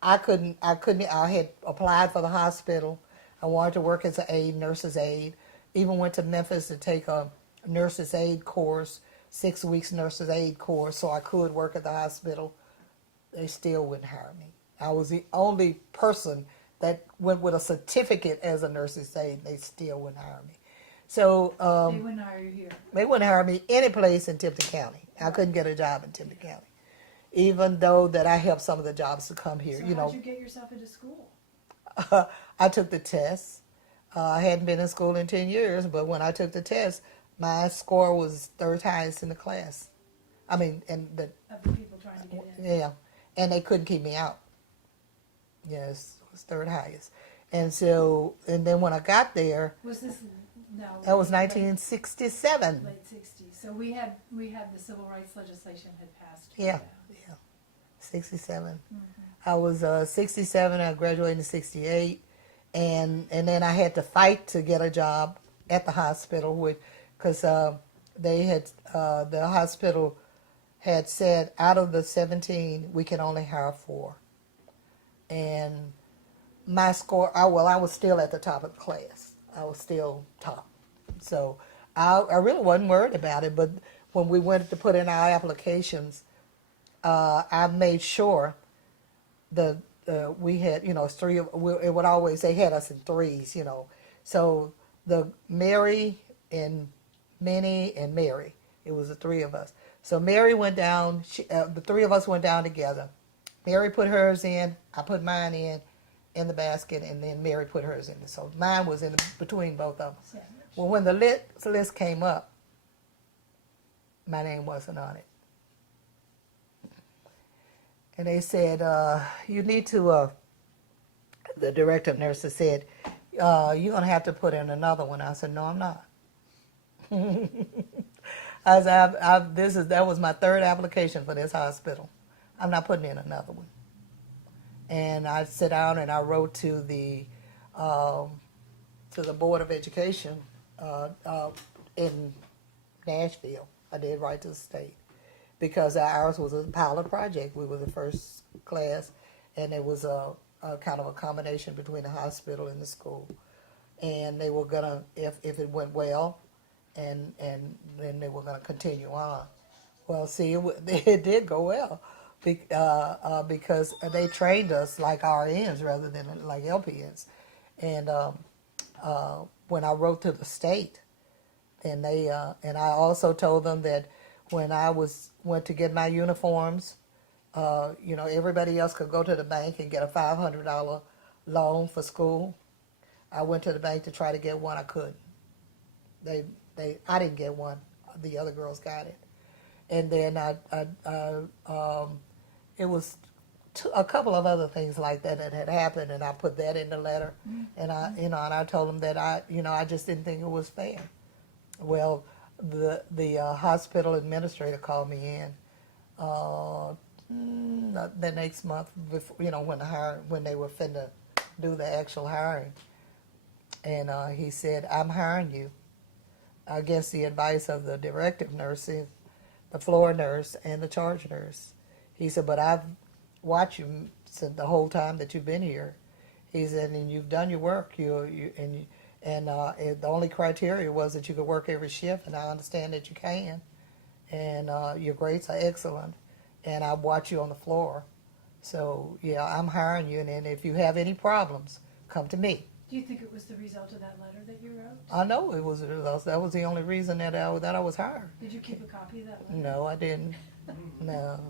because I had applied for the hospital. I wanted to work as an aide, nurse's aide. Even went to Memphis to take a nurse's aide course, 6 weeks nurse's aide course, so I could work at the hospital. They still wouldn't hire me. I was the only person that went with a certificate as a nurse's aide. They still wouldn't hire me. So they wouldn't hire you here. they wouldn't hire me any place in Tipton County. I couldn't get a job in Tipton County, even though that I helped some of the jobs to come here. So how'd you get yourself into school? I took the test. I hadn't been in school in 10 years, but when I took the test, my score was third highest in the class. I mean, and Of the people trying to get in. yeah, and they couldn't keep me out. Yes, it was third highest. And so, and then when I got there, Was this no? that was 1967. Late '60s. So we had the civil rights legislation had passed. Yeah, 67. Mm-hmm. I was 67. I graduated in 68, and then I had to fight to get a job at the hospital, because they had the hospital had said out of the 17 we can only hire 4, and my score. I was still at the top of the class. I was still top, so I really wasn't worried about it. But when we went to put in our applications, I made sure we had, three of, it would always, they had us in threes, so the Mary and Minnie and Mary, it was the 3 of us. So Mary went down, the 3 of us went down together. Mary put hers in, I put mine in the basket, and then Mary put hers in. So mine was in between both of us. Well, when the list came up, my name wasn't on it. And they said, you need to, the director of nurses said, you're going to have to put in another one. I said, no, I'm not. That was my 3rd application for this hospital. I'm not putting in another one. And I sat down and I wrote to the Board of Education in Nashville. I did write to the state, because ours was a pilot project. We were the first class, and it was a kind of a combination between the hospital and the school. And they were gonna, if it went well, and then they were gonna continue on. Well, see, it did go well, because they trained us like RNs rather than like LPNs. And when I wrote to the state, and and I also told them that when I went to get my uniforms, everybody else could go to the bank and get a $500 loan for school. I went to the bank to try to get one. I couldn't. I didn't get one. The other girls got it. And then it was a couple of other things like that had happened, and I put that in the letter. And I told them that I just didn't think it was fair. Well, the hospital administrator called me in the next month, before, when they were finna do the actual hiring, and he said, I'm hiring you against the advice of the directive nurses, the floor nurse, and the charge nurse. He said, but I've watched you since the whole time that you've been here. He said, and you've done your work. And the only criteria was that you could work every shift, and I understand that you can. And your grades are excellent, and I watch you on the floor. So, yeah, I'm hiring you, and if you have any problems, come to me. Do you think it was the result of that letter that you wrote? I know it was a result. That was the only reason that I was hired. Did you keep a copy of that letter? No, I didn't. No.